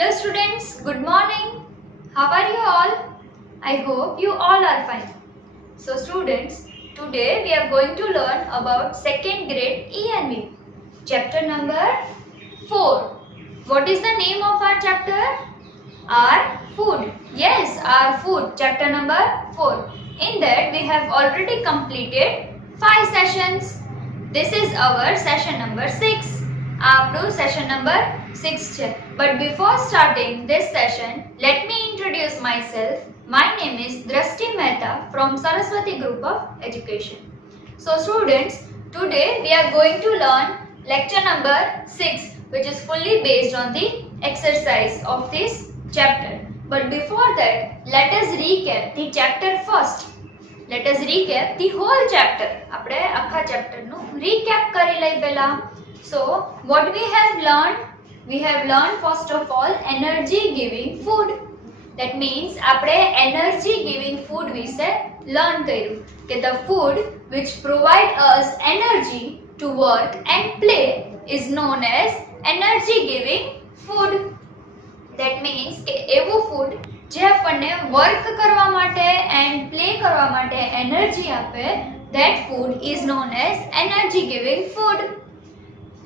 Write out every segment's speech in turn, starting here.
Hello students, good morning. How are you all? I hope you all are fine. So students, today we are going to learn about second grade ENV. Chapter number 4. What is the name of our chapter? Our food. Yes, our food. Chapter number 4. In that we have already completed 5 sessions. This is our session number 6. આપણું session number 6 છે. But before starting this session, let me introduce myself. My name is Drashti Mehta from Saraswati Group of Education. So students, today we are going to learn lecture number 6, which is fully based on the exercise of this chapter. But before that, let us recap the chapter first. Let us recap the whole chapter. આપણે આખા chapter નું recap કરી લઈ પહેલા. So, what we have learned? We have learned first of all energy giving food. That means આપણે energy giving food વિશે learn કર્યું કે the food which provide us energy to work and play is known as energy giving food. That means કે એવું food જે આપણને work કરવા માટે and play કરવા માટે એનર્જી આપે, that food is known as energy giving food.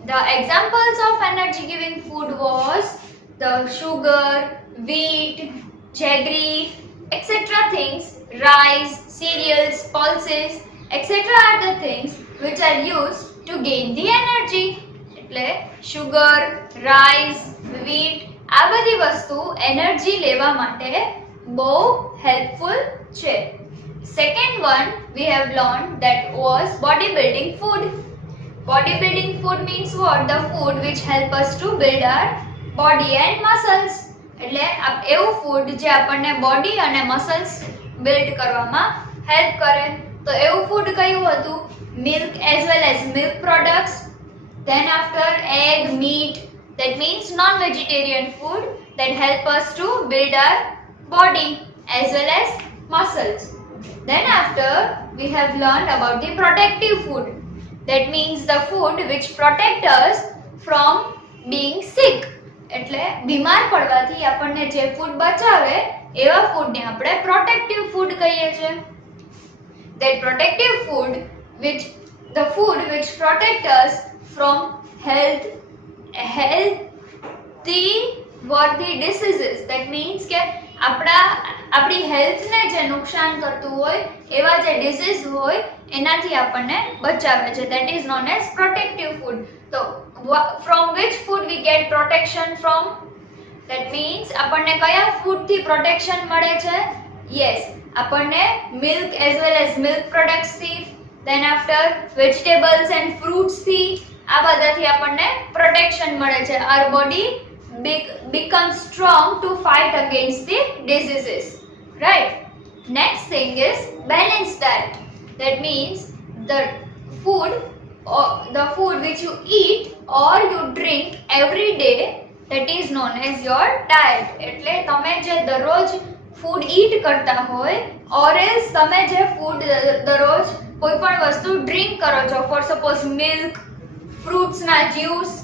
The examples of energy giving food was the sugar, wheat, jaggery, etc. things, rice, cereals, pulses, etc. are the things which are used to gain the energy. એટલે sugar, rice, wheat આ બધી વસ્તુ energy લેવા માટે બહુ helpful છે. Second one we have learned that was bodybuilding food. Bodybuilding food means what? The food which help us to build our body and muscles. એટલે એવું food જે આપણને body અને muscles build કરવામાં help કરે. તો એવું food કયું હતું? Milk as well as milk products. Then after egg, meat. That means non-vegetarian food that help us to build our body as well as muscles. Then after we have learned about the protective food. That means the food which protect us from being sick. એટલે બીમાર પડવાથી આપણને જે food બચાવે એવા ફૂડને આપણે protective food કહીએ છીએ. That protective food the food which protect us from healthy worthy diseases. That means કે આપણી હેલ્થને જે નુકસાન કરતું હોય એવા જે ડિઝીઝ હોય એનાથી આપણને બચાવે છે. That is known as protective food. So from which food we get protection from? That means આપણને કયા food થી protection મળે છે? Yes, આપણને milk as well as milk products થી. Then after vegetables and fruits થી આ બધાથી આપણને protection મળે છે. Our body become strong to fight against the diseases, right? Next thing is balanced diet. That means the food which you eat or you drink every day, that is known as your diet. એટલે તમે જે દરરોજ food eat કરતા હોય or else તમે જે food દરરોજ કોઈ પણ વસ્તુ drink કરો છો, for suppose milk, fruits ના juice,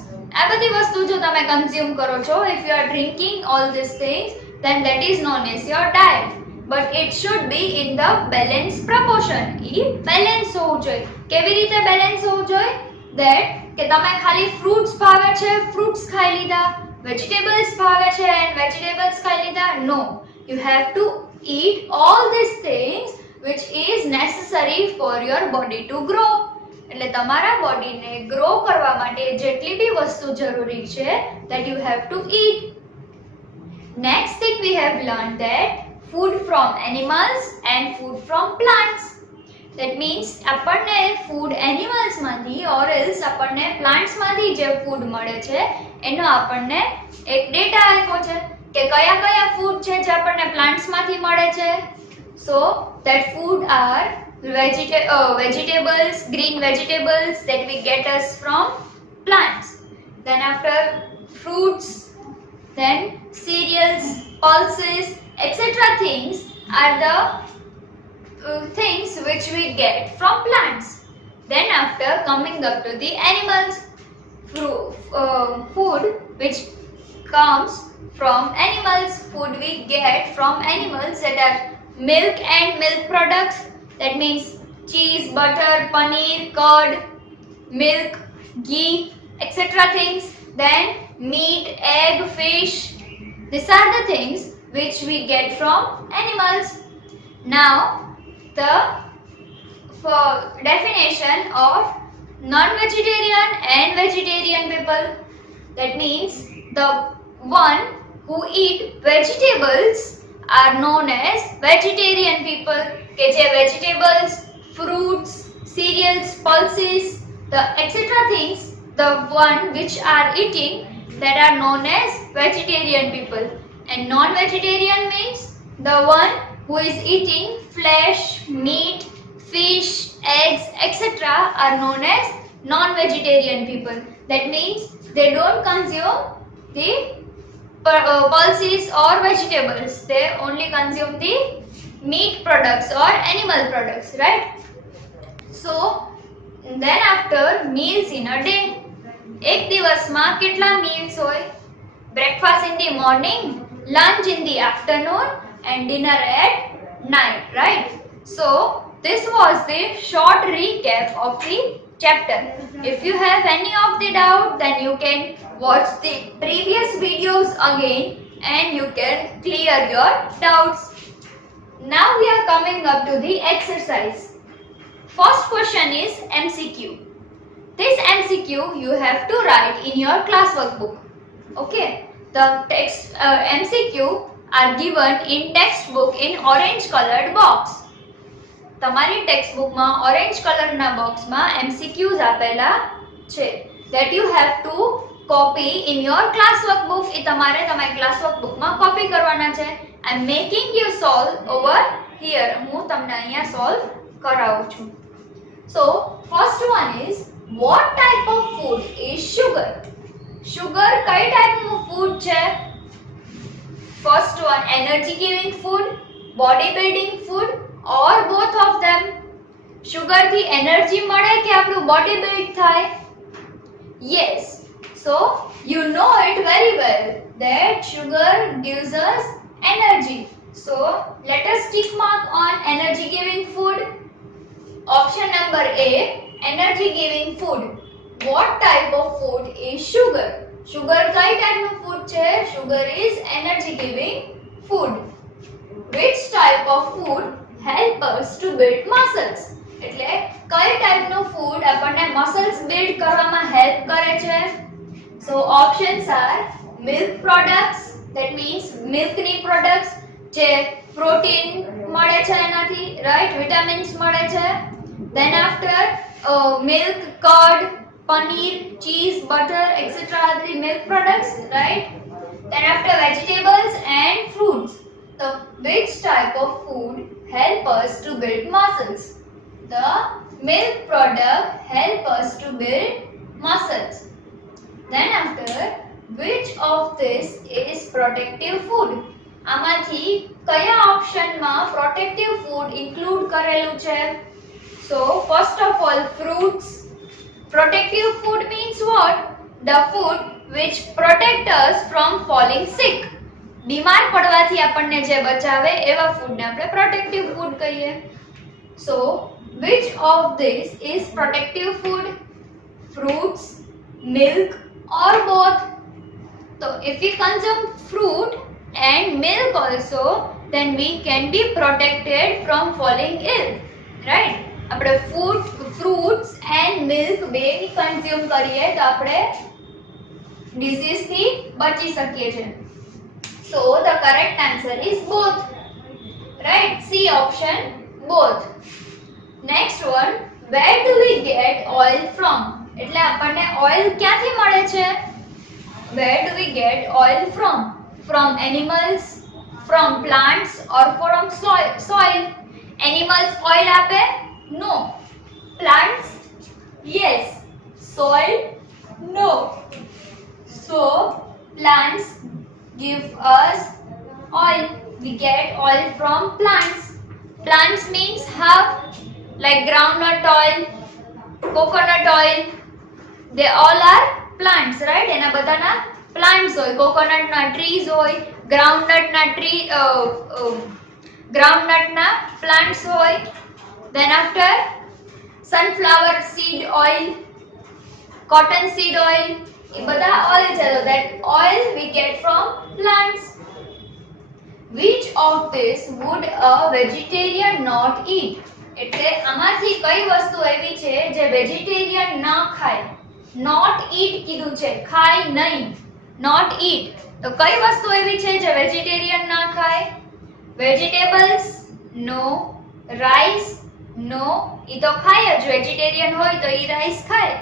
આ બધી વસ્તુ જો તમે consume કરો છો, if you are drinking all these things, then that is known as your diet. But it should be in the balanced proportion. E balance હોવું જોઈએ. કેવી રીતે balance હોવું જોઈએ? That કે તમે ખાલી fruits ભાવે છે, fruits ખાઈ લીધા, vegetables ભાવે છે and vegetables ખાઈ લીધા. No, you have to eat all these things which is necessary for your body to grow. એટલે તમારા બોડીને ગ્રો કરવા માટે જેટલી બી વસ્તુ જરૂરી છે that you have to eat. Next thing we have learned that food from animals and food from plants. That means આપણને food animals માંથી or else આપણને plants માંથી જે food મળે છે એનો આપણને એક ડેટા આપ્યો છે કે કયા કયા food છે જે આપણને plants માંથી મળે છે. So that food are vegetables, green vegetables that we get us from plants. Then after fruits, then cereals, pulses, etc. things are the things which we get from plants. Then after coming up to the animals, food which comes from animals. Food we get from animals, that are milk and milk products. That means cheese, butter, paneer, curd, milk, ghee, etc. things. Then meat, egg, fish. These are the things which we get from animals. Now the definition of non-vegetarian and vegetarian people. That means the one who eat vegetables are known as vegetarian people. કે જે vegetables, fruits, cereals, pulses, the etc. things, the one which are eating, that are known as vegetarian people. And non-vegetarian means the one who is eating flesh, meat, fish, eggs, etc. are known as non-vegetarian people. That means they don't consume the pulses or vegetables. They only consume the meat products or animal products, right? So then after meals in a day, એક દિવસમાં કેટલા meals હોય? Breakfast in the morning, lunch in the afternoon and dinner at night, right? So this was the short recap of the chapter. If you have any of the doubt, then you can watch the previous videos again and you can clear your doubts. Now we are coming up to the exercise. First question is MCQ. This MCQ you have to write in your classwork book. Okay, the text MCQ are given in textbook in orange colored box. તમારી text બુકમાં orange કલરના બોક્સમાં MCQs આપેલા છે, that you have to copy in your classwork book. એ તમારે તમારી classwork bookમાં copy કરવાના છે. I'm making you solve over here. હું તમને અહીંયા solve કરાવું છું. So first one is, what type of food is sugar? Sugar કઈ ટાઈપનું food છે? First one, energy giving food, body building food, or both of them. Sugar થી energy મળે કે આપણું body build થાય? Yes, so you know it very well that sugar gives us energy. So let us tick mark on energy giving food. Option number A, energy giving food. What type of food is sugar? Sugar કઈ ટાઈપનું food છે? Sugar is energy giving food. Which type of food help us to build muscles? એટલે કઈ ટાઈપનું food આપણને muscles build કરવામાં help કરે છે? So options are milk products, that means milkની products, જે protein મળે છે એનાથી, right? Vitamins મળે છે. Then after milk, curd, paneer, cheese, butter, etc. are the milk products, right? Then after vegetables and fruits. So which type of food help us to build muscles? The milk product help us to build muscles. Then after, which of this is protective food? આમાંથી કયા ઓપ્શનમાં protective food include કરેલું છે? So first of all, fruits. Protective food means what? The food which protect us from falling sick. બીમાર પડવાથી આપણને જે બચાવે એવા ફૂડને આપણે protective food કહીએ. So which of this is protective food? Fruits, milk or both? So if we consume fruit and milk also, then we can be protected from falling ill, right? આપણે fruits and milk બે consume કરીએ તો આપણે disease થી બચી શકીએ છીએ. So the correct answer is both, right? C option, both. Next one, where do we get oil from? એટલે આપણને oil ક્યાંથી મળે છે? Where do we get oil from? From animals, from plants or from soil? Animals oil આપે? No. Plants? Yes. Soil? No. So plants give us oil. We get oil from plants. Plants means herb, like groundnut oil, coconut oil. They all are plants, right? એના બધાના plants હોય, કોકોનટના trees હોય, ગ્રાઉન્ડનટના ગ્રાઉન્ડનટના plants હોય. Then after sunflower seed oil, cotton seed oil, એ બધા oil છે. So that oil we get from plants. Which of this would a vegetarian not eat? એટલે આમાંથી કઈ વસ્તુ એવી છે જે વેજીટેરિયન ન ખાય? not eat કીધું છે, ખાય નહીં. not eat તો કઈ વસ્તુ એવી છે જે વેજીટેરિયન ના ખાય? vegetables no, rice no, ઈ તો ખાય જ, વેજીટેરિયન હોય તો ઈ રાઈસ ખાય.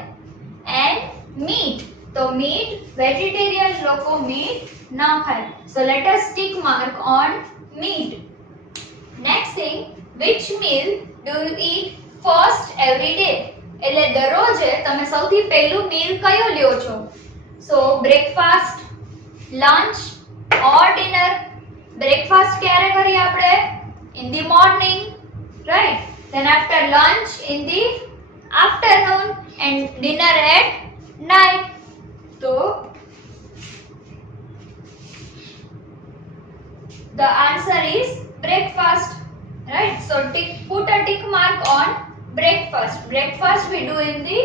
and meat તો meat વેજીટેરિયન લોકો meat ના ખાય. so let us tick mark on meat. next thing, which meal do you eat first every day? એટલે દરરોજે તમે સૌથી પહેલું meal કયો લ્યો છો? so breakfast, lunch or dinner. breakfast ક્યારે કરીએ આપણે? in the morning, right? then after lunch in the afternoon and dinner at night. so the answer is breakfast, right? so put a tick mark on breakfast. breakfast we do in the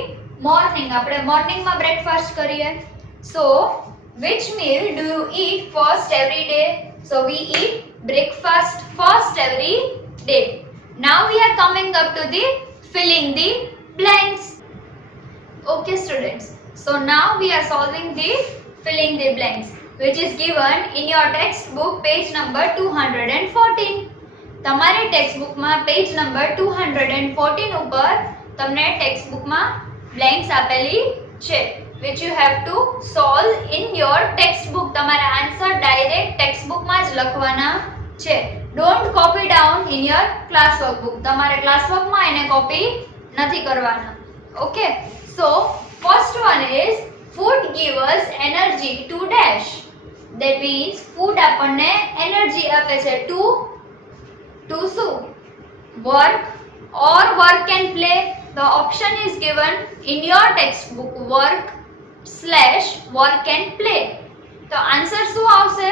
morning. આપણે morning માં breakfast કરીએ. so which meal do you eat first every day? so we eat breakfast first every day. now we are coming up to the filling the blanks. okay students, so now we are solving the filling the blanks, which is given in your textbook page number 214. તમારે textbook માં page number 214 ઉપર તમને textbook માં blanks આપેલી છે, which you have to solve in your textbook. તમારે answer direct textbook માં જ લખવાના છે. don't copy down in your class workbook. તમારે ક્લાસ વર્ક માં એને કોપી નથી કરવાના. okay, so first one is food give us energy to dash. that means food આપણને energy આપે છે to શું? work or work and play. the option is given in your textbook, work/work and play. તો answer શું આવશે?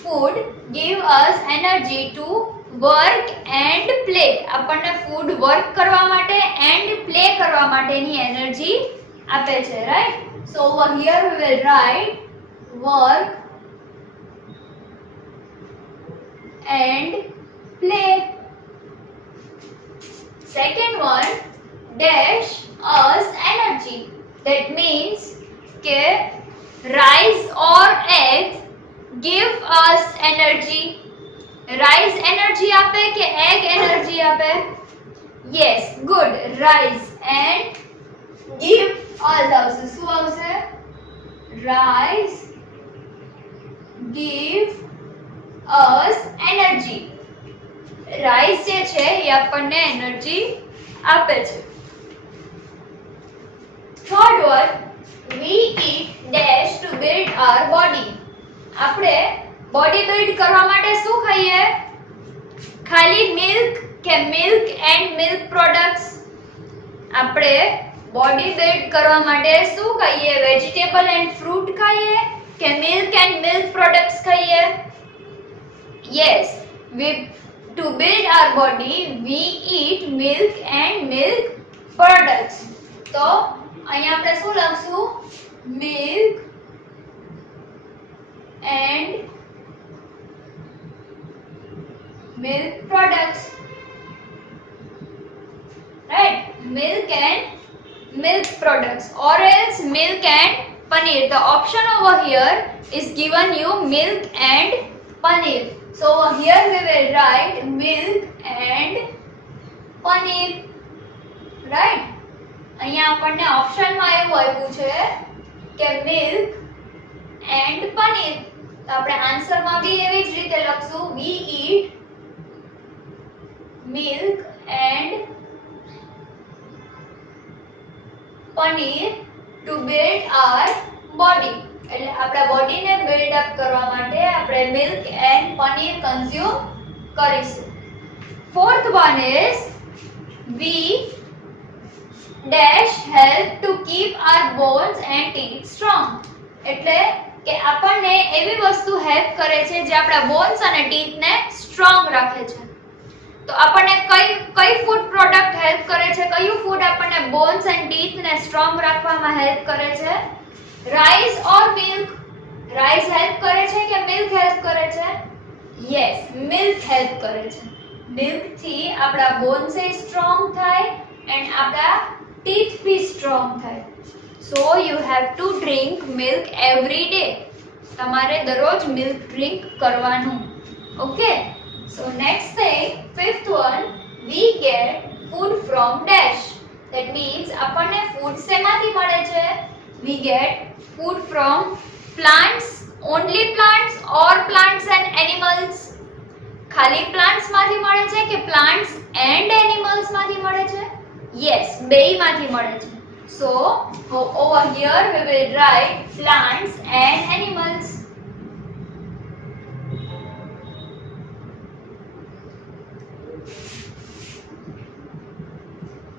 food give us energy to work and play. આપણને food work કરવા માટે and play કરવા માટેની એનર્જી આપે છે, right? so over here we will write work and play. second one, dash us energy. that means ke rice or egg give us energy. rice energy ape ke egg energy ape? yes, good, rice. and give us આવશે. શું આવશે? rice give us energy. Rice જે છે એ આપણને energy આપે છે. third one, we eat dash to build our body. આપણે body build કરવા માટે શું ખાઈએ? ખાલી મિલ્ક કે મિલ્ક એન્ડ મિલ્ક પ્રોડક્ટ્સ? આપણે બોડી બિલ્ડ કરવા માટે શું ખાઈએ? વેજીટેબલ એન્ડ ફ્રૂટ ખાઈએ કે મિલ્ક એન્ડ મિલ્ક પ્રોડક્ટ્સ ખાઈએ? yes, to build our body we eat milk and milk products. તો અહીંયા આપણે શું લખશું? milk and milk products, right? milk and milk products or else milk and paneer. the option over here is given you milk and paneer. so here we will write milk and paneer, right? અહીંયા આપણને ઓપ્શનમાં એવું આપ્યું છે કે milk and paneer. તો આપણે આન્સરમાં બી એવી જ રીતે લખશું we eat milk and paneer to build our body. એટલે આપણા બોડીને બિલ્ડ અપ કરવા માટે આપણે મિલ્ક એન્ડ પનીર કન્ઝ્યુમ કરીશું. fourth one is we dash help to keep our bones and teeth strong. એટલે કે આપણને એવી વસ્તુ હેલ્પ કરે છે જે આપણા બોન્સ અને ટીથને સ્ટ્રોંગ રાખે છે. તો આપણને કઈ ફૂડ પ્રોડક્ટ હેલ્પ કરે છે, કયું ફૂડ આપણને બોન્સ એન્ડ ટીથને સ્ટ્રોંગ રાખવામાં હેલ્પ કરે છે? રાઈસ ઓર મિલ્ક? રાઈસ હેલ્પ કરે છે કે મિલ્ક હેલ્પ કરે છે? યસ, મિલ્ક હેલ્પ કરે છે. મિલ્ક થી આપણા બોન્સ એ સ્ટ્રોંગ થાય એન્ડ આપણા ટીથ બી સ્ટ્રોંગ થાય. So you have to drink milk every day. તમારે દરરોજ મિલ્ક ડ્રિંક કરવાનું. Okay, so next thing, fifth one, we get food from dash. That means આપણને ફૂડ શેમાંથી મળે છે? We get food from plants, only plants or plants and animals? ખાલી plants માંથી મળે છે કે plants and animals માંથી મળે છે? Yes, બેયમાંથી મળે છે. So over here we will write plants and animals.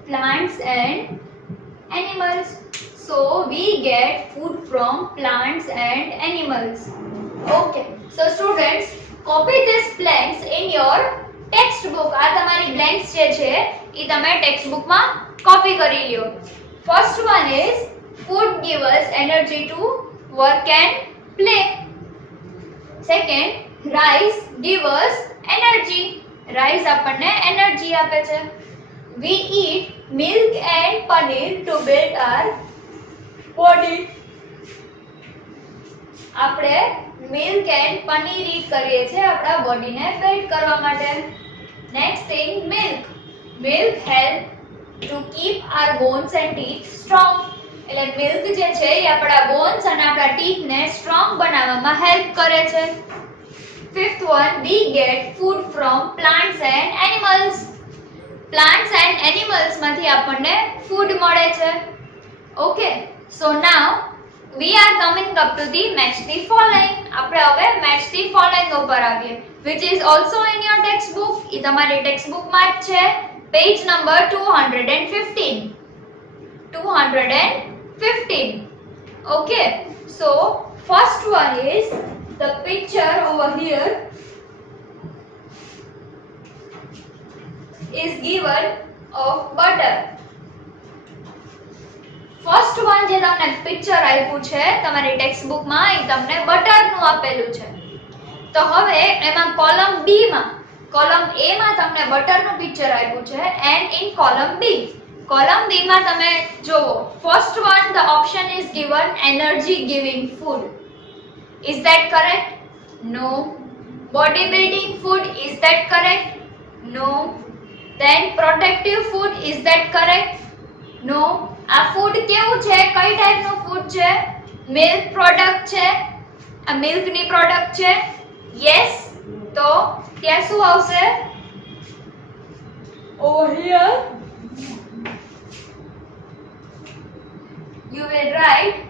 Plants and animals. So we get food from plants and animals. Okay, so students, copy these blanks in your textbook. આ તમારી blanks જે છે ઈ તમે textbook માં copy કરી લ્યો. First one is food gives us energy to work and play. Second, rice gives us energy. Rice આપણને energy આપે છે. We eat milk and paneer to build our body. આપણે મિલ્ક એન્ડ પનીર ઈટ કરીએ છીએ આપણા બોડીને બિલ્ડ કરવા માટે. Next thing, milk. Milk help to keep our bones and teeth strong. એટલે મિલ્ક જે છે એ આપણા બોન્સ અને આપણા ટીથને સ્ટ્રોંગ બનાવવામાં હેલ્પ કરે છે. Fifth one, we get food from plants and animals. Plants and animals માંથી આપણને ફૂડ મળે છે. Okay, so now we are coming up to the match the following. આપણે હવે match the following ઉપર આવીએ, which is also in your textbook. ઈ તમારી textbook માં જ છે, page number 215. 215. Okay, so first one is the picture over here is given of butter. First one જે તમને પિક્ચર આપ્યું છે તમારી ટેક્સ્ટબુક માં, એ તમને બટર નું આપેલું છે. તો હવે એમાં કોલમ બી માં, કોલમ એ માં તમને બટર નું પિક્ચર આપ્યું છે and in column B, column B માં તમે જોવો, first one the option is given energy giving food. Is that correct? No. Body building food, is that correct? No. Then protective food, is that correct? No. આ food કેવું છે, કઈ ટાઈપનું food છે? Milk product છે, આ milk ની product છે. યસ, તો ત્યાં શું આવશે? over here you will write,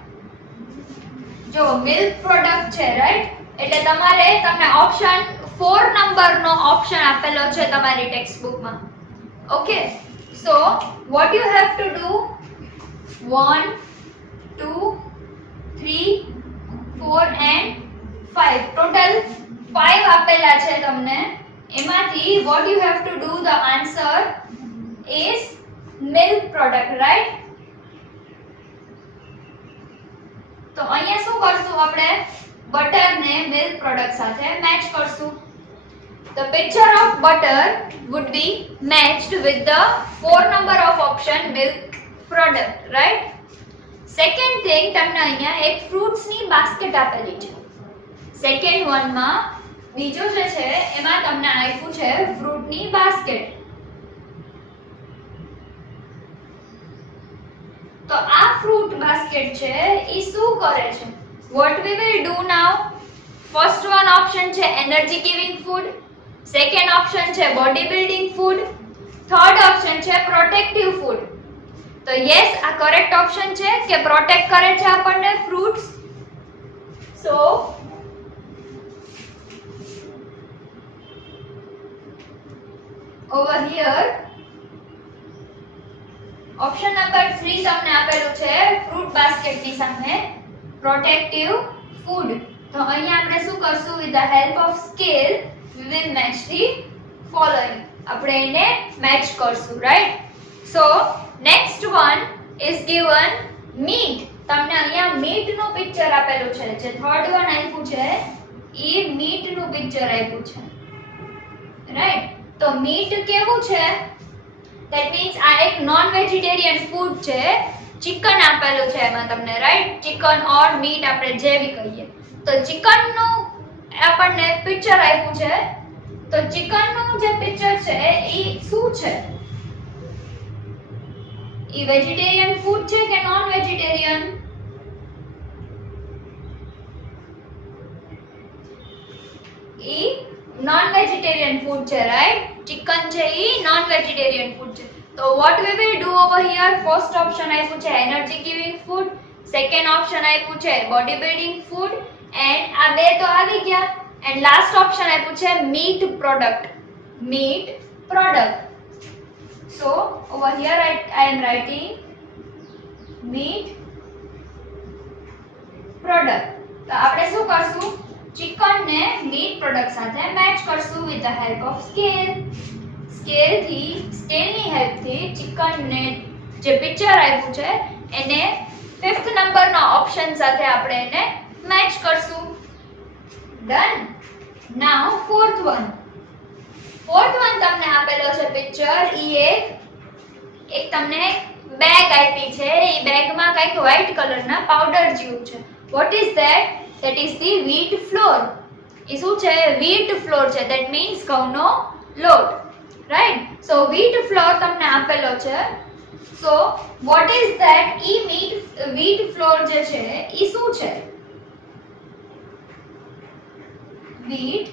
જો મિલ્ક પ્રોડક્ટ છે, રાઈટ? એટલે તમારે તમને ઓપ્શન 4 નંબરનો ઓપ્શન આપેલો છે તમારી ટેક્સ્ટબુક માં. Okay, so what you have to do, 1 2 3 4 and 5, total 5 આપેલા છે તમને. એમાંથી what you have to do, the answer is milk product, right? તો અહીંયા શું કરશું આપણે? બટર ને મિલ્ક પ્રોડક્ટ સાથે મેચ કરશું. The picture of butter would be matched with the 4 number of option milk product, right? Second thing, તમને અહીંયા એક fruits ની basket આપેલી છે. Second one માં બીજો જે છે એમાં તમને આપ્યું છે fruit ની basket. તો આ fruit basket છે ઈ શું કરે છે? What we will do now? First one option છે energy giving food. Second option છે body building food. Third option છે પ્રોટેક્ટિવ ફૂડ. તો યસ, આ કરેક્ટ ઓપ્શન છે કે પ્રોટેક્ટ કરે છે આપણને fruits. So over here option number 3 તમને આપેલું છે ફ્રૂટ બાસ્કેટ ની સામે પ્રોટેક્ટિવ food. તો અહીંયા આપણે શું કરશું? with the help of scale we will match the following. આપણે એને મેચ કરશું, right? so next one is given meat. તમને અહીંયા meat નું પિક્ચર આપેલું છે. જે થર્ડ વન આપ્યું છે એ meat નું પિક્ચર આપ્યું છે, રાઈટ? તો meat કેવું છે? that means આ એક નોન વેજીટેરિયન ફૂડ છે. ચિકન આપેલું છે એમાં તમને, રાઈટ? ચિકન ઓર મીટ આપણે જે બી કહીએ. તો ચિકન નું આપણને પિક્ચર આપ્યું છે. તો ચિકન નું જે પિક્ચર છે એ શું છે? એ વેજીટેરિયન ફૂડ છે કે નોન વેજીટેરિયન? એ નોન વેજીટેરિયન ફૂડ છે, રાઈટ? ચિકન છે એ નોન વેજીટેરિયન ફૂડ છે. તો what we will do over here? first option આપ્યું છે energy giving food, second option આપ્યું છે બોડી બિલ્ડિંગ ફૂડ, એન્ડ આ બે તો આવી ગયા, એન્ડ લાસ્ટ ઓપ્શન આપ્યું છે meet product. Meet product. so over here I am writing meat product. તો આપણે શું કરશું? ચિકન ને મીટ પ્રોડક્ટ સાથે મેચ કરશું with the help of scale. સ્કેલની હેલ્પથી ચિકન ને જે પિક્ચર આપ્યું છે એને ફિફ્થ નંબરના ઓપ્શન સાથે આપણે એને મેચ કરશું. ડન. નાઉ ફોર્થ વન તમને આપેલો છે પિક્ચર. ઈ એક તમને બેગ આપી છે. એ બેગમાં કંઈક વ્હાઈટ કલરના પાવડર જેવું છે. What is that? That is the wheat flour. એ શું છે? વ્હીટ ફ્લોર છે. ધેટ મીન્સ ઘઉંનો લોટ, રાઈટ? સો વ્હીટ ફ્લોર તમને આપેલો છે. So what is that? ઈ વ્હીટ ફ્લોર જે છે એ શું છે? વ્હીટ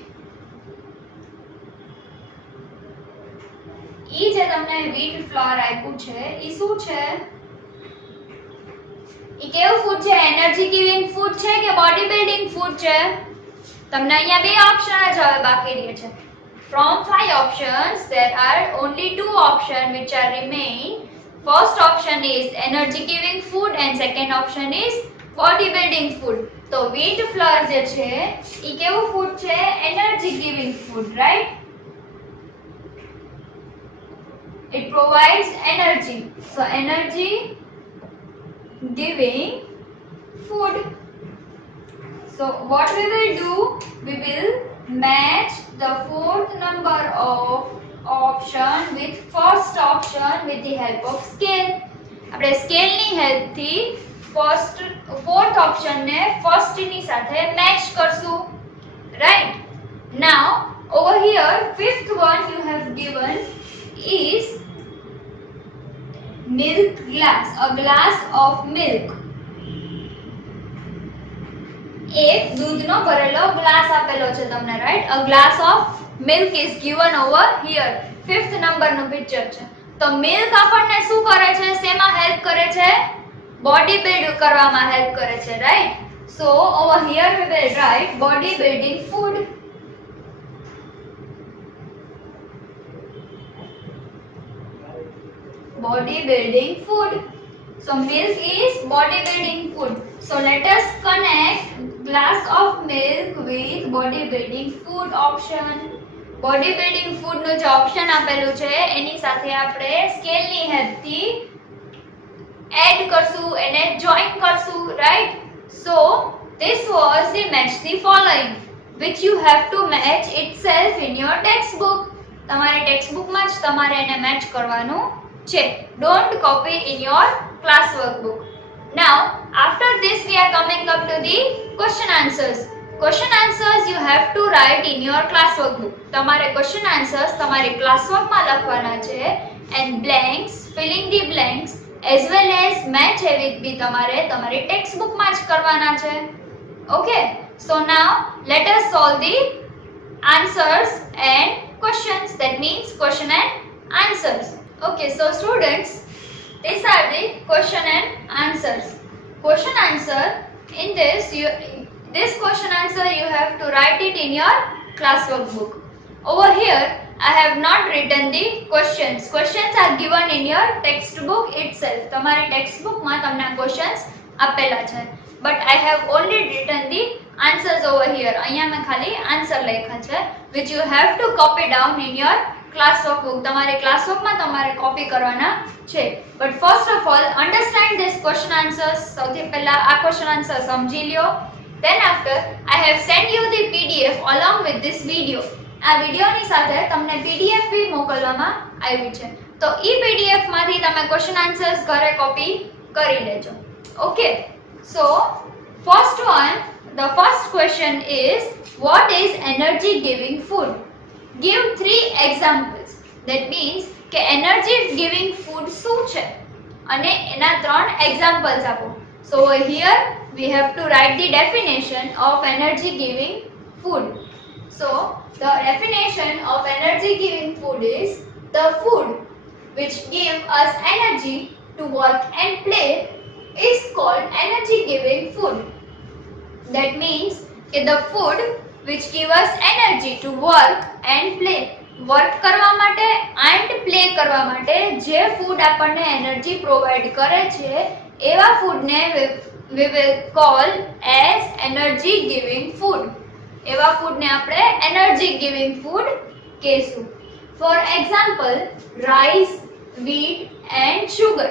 ઈ જે તમને વ્હીટ ફ્લોર આપ્યું છે ઈ શું છે? ઈ કેવું ફૂડ છે? એનર્જી ગિવિંગ ફૂડ છે કે બોડી બિલ્ડિંગ ફૂડ છે? તમને અહીંયા બે ઓપ્શન જ હવે બાકી રહે છે. From 5 options, there are only 2 options which are remain. First option is energy giving food and second option is body building food. So wheat flour જે છે ઈ કેવું ફૂડ છે? energy giving food, right? It provides energy. So energy giving food. So what we will do? We will match the fourth number of option with first option with the help of scale. આપણે scale ની help થી fourth option ને first ની સાથે match કરશું, right? Now over here fifth one you have given is milk glass, a glass of milk. એક દૂધનો ભરેલો ગ્લાસ આપેલો છે તમને, right? A glass of milk is given over here. Fifth નંબરનું પિક્ચર છે. તો મિલ્ક આપણને શું કરે છે? શેમાં હેલ્પ કરે છે? બોડી બિલ્ડ કરવામાં હેલ્પ કરે છે, right? So over here we will right body building food. Body building food. So milk is body building food. So let us connect glass of milk with body building food option. Body building food નો જે option આપેલું છે એની સાથે આપણે scale ની હેલ્પથી add કરશું, એને join કરશું, right? So this was the match the following which you have to match itself in your textbook. તમારે ટેક્સ્ટબુકમાં જ તમારે એને મેચ કરવાનું છે. Don't copy in your class workbook. Now after this we are coming up to the question answers. Question answers you have to write in your class workbook. તમારે question answers તમારી class work માં લખવાના છે, and blanks, filling the blanks as well as match with બી તમારી textbook માં જ કરવાના છે. Okay, so now let us solve the answers and questions. That means question and answers. Okay, so students, these are the question and answers. Question answer, in this question answer you have to write it in your classwork book. Over here I have not written the questions. Questions are given in your textbook itself. તમારી textbook માં તમને questions આપેલા છે. but I have only written the answers over here. અહીંયા મેં ખાલી answer લખ્યા છે which you have to copy down in your class workbook. તમારે ક્લાસ વર્કમાં તમારે કોપી કરવાના છે. but first of all understand this question answers. સૌથી પહેલા આ question answer સમજી લ્યો. then after I have sent you the PDF along with this video. આ વિડિયોની સાથે તમને PDF બી મોકલવામાં આવી છે. તો ઈ PDF માંથી તમે question answers ઘરે કોપી કરી લેજો. okay, so the first question is, what is energy giving food? Give 3 examples. That means કે energy giving food શું છે અને એના 3 examples આપો. so here we have to write the definition of energy giving food. so the definition of energy giving food is the food which give us energy to work and play is called energy giving food. That means that the food which give us energy to work and play, work કરવા માટે and play કરવા માટે જે food આપણને energy provide કરે છે એવા food ને we will call as energy giving food. એવા food ને આપણે energy giving food કહેશું. for example, rice, wheat and sugar.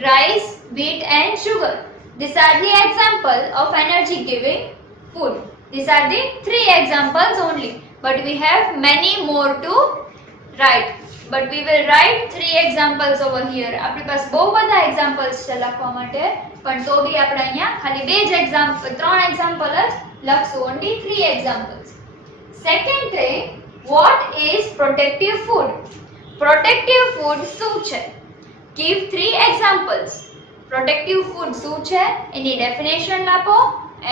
rice, wheat and sugar, these are the example of energy giving food. These are the 3 examples only, but we have many more to write, but we will write 3 examples over here. આપણી પાસે બહુ બધા examples છે લખવા માટે, પણ તો બી આપણે અહીંયા ખાલી 3 example જ લખશું. only 3 examples. second thing, what is protective food? protective food શું છે? give 3 examples. protective food શું છે એની definition આપો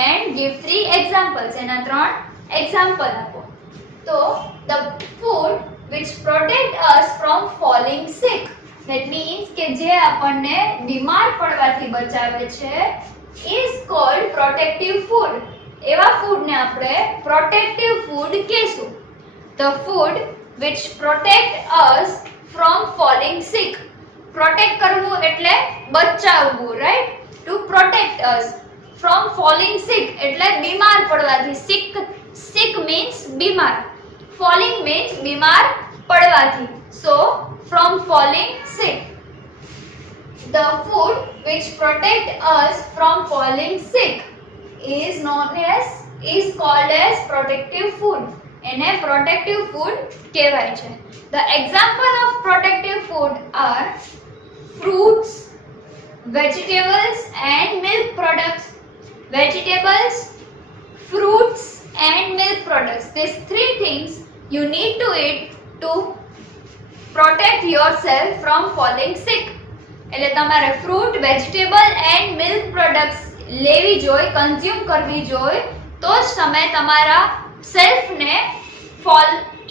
and give 3 examples. એના 3 example આપો. તો the food which protect us from falling sick, that means કે જે આપણને બીમાર પડવાથી બચાવે છે is called protective food. એવા food ને આપણે protective food કહેશું. the food which protect us from falling sick. protect કરવું એટલે બચાવવું, right? to protect us from falling sick એટલે બીમાર પડવાથી. sick means બીમાર, falling means બીમાર પડવાથી. so from falling sick, the food which protect us from falling sick is called as protective food. એને protective food કહેવાય છે. the example of protective food are fruits, vegetables and milk products. vegetables, fruits and milk products, these 3 things you need to eat to protect yourself from falling sick. એટલે તમારે fruit, vegetable and milk products લેવી જોઈએ, consume કરવી જોઈએ, તો જ તમે તમારા self ને fall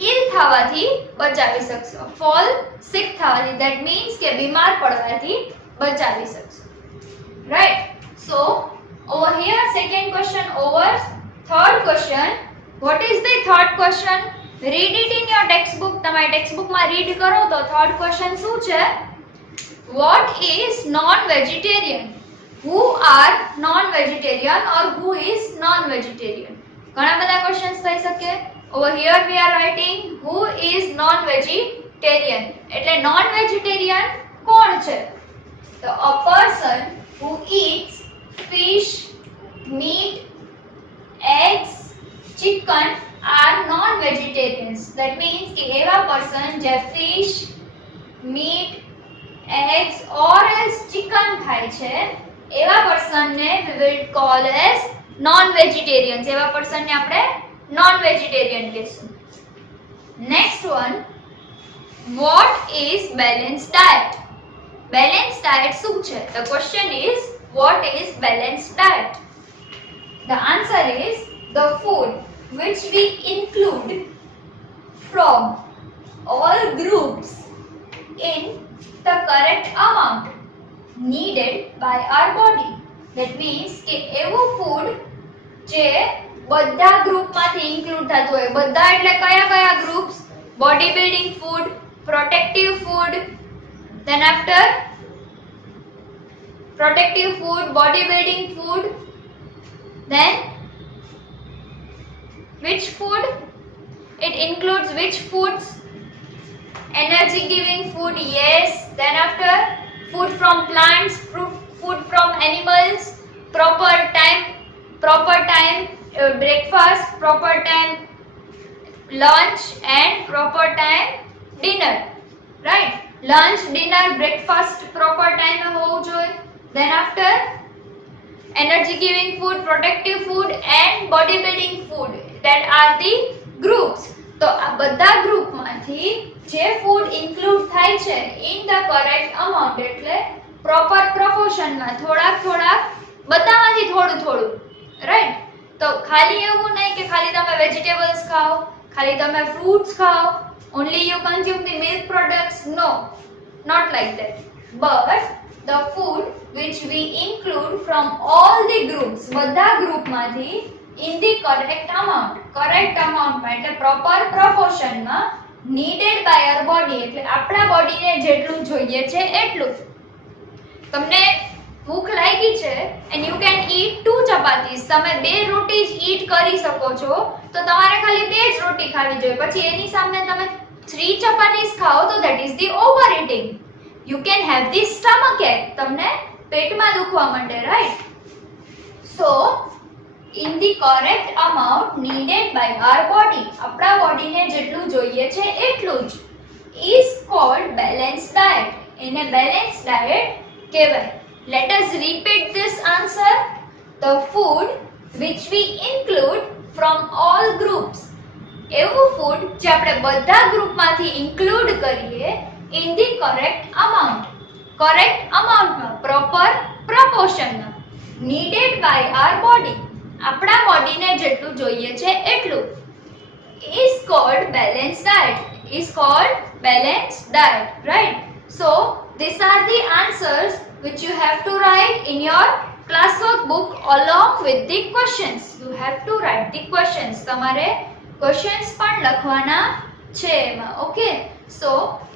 ill થવાથી બચાવી શકશો. fall sick થવાથી, that means કે બીમાર પડવાથી બચાવી શકશો. right? so over here second question over. third question, what is the third question? read it in your textbook. તમારી textbook માં read કરો તો third question શું છે? what is non-vegetarian? who are non-vegetarian or who is non-vegetarian? ઘણા બધા questions થઈ શકે. over here we are writing who is non-vegetarian. એટલે non-vegetarian કોણ છે? so a person who eats fish, meat, eggs, chicken are non-vegetarians. that means કે એવા person જે fish, meat, eggs or else chicken ખાય છે એવા person ને we will call as non-vegetarians. એવા person ને આપણે non-vegetarian કહેશું. next one, what is balanced diet? balanced diet શું છે? the question is, what is balanced diet? the answer is the food which we include from all groups in the correct amount needed by our body. that means કે એવું food જે બધા group માંથી include થતું હોય. બધા એટલે કયા કયા groups? Body building food, protective food, then after protective food, body building food Then which food? It includes which foods? Energy giving food, yes. Then after, food from plants, food from animals, proper time breakfast, proper time lunch and proper time dinner, right? Lunch, dinner, breakfast proper time હોવું જોઈએ. Then after, energy giving food, protective food and body building food, that are the groups. તો આ બધા ગ્રુપમાંથી જે food include થાય છે in the correct amount, એટલે proper પ્રોપોર્શનમાં થોડાક બધામાંથી થોડું, રાઈટ? તો ખાલી એવું નહીં કે ખાલી તમે વેજીટેબલ્સ ખાઓ, ખાલી તમે ફ્રૂટ્સ ખાઓ, only you consume the milk products, no, not like that, but the food which we include from all the groups, બધા ગ્રુપમાંથી in the correct amount માં, એટલે proper proportion માં, needed by our body, એટલે આપણા બોડીને જેટલું જોઈએ છે એટલું. તમને ભૂખ લાગી છે and you can eat 2 ચપાતીસ, તમે 2 રોટી જ eat કરી શકો છો, તો તમારે ખાલી 2 જ રોટી ખાવી જોઈએ. પછી એની સામે તમે 3 ચપાતીસ ખાઓ તો that is the overeating. You can have the stomach ache, તમને પેટમાં દુખવા માંડે, right? So in the correct amount needed by our body, આપણા બોડીને જેટલું જોઈએ છે એટલું જ, is called balanced diet. એને balanced diet કહેવાય. Let us repeat this answer. The food which we include from all groups, એવું food જે આપણે બધા ગ્રુપમાંથી include કરીએ in the correct amount માં, proper proportion માં, needed by our body, આપણા બોડીને જેટલું જોઈએ છે એટલું, is called balanced diet, right? So these are the answers which you have to write in your classwork book along with the questions. You have to write the questions. તમારે questions પણ લખવાના છે એમાં, okay? So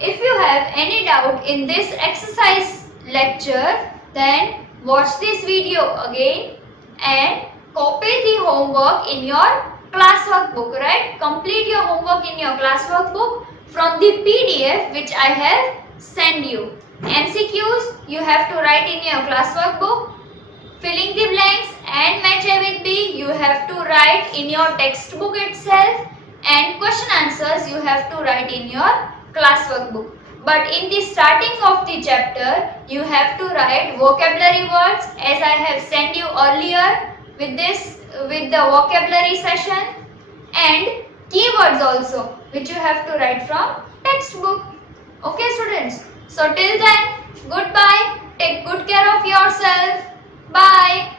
if you have any doubt in this exercise lecture, then watch this video again and copy the homework in your classwork book, right? Complete your homework in your classwork book from the PDF which I have sent you. MCQs you have to write in your classwork book. Filling the blanks and match A with B you have to write in your textbook itself, and question answers you have to write in your classwork book. But in the starting of the chapter you have to write vocabulary words as I have sent you earlier with the vocabulary session, and keywords also which you have to write from textbook. Okay students, so till then, goodbye, take good care of yourself, bye.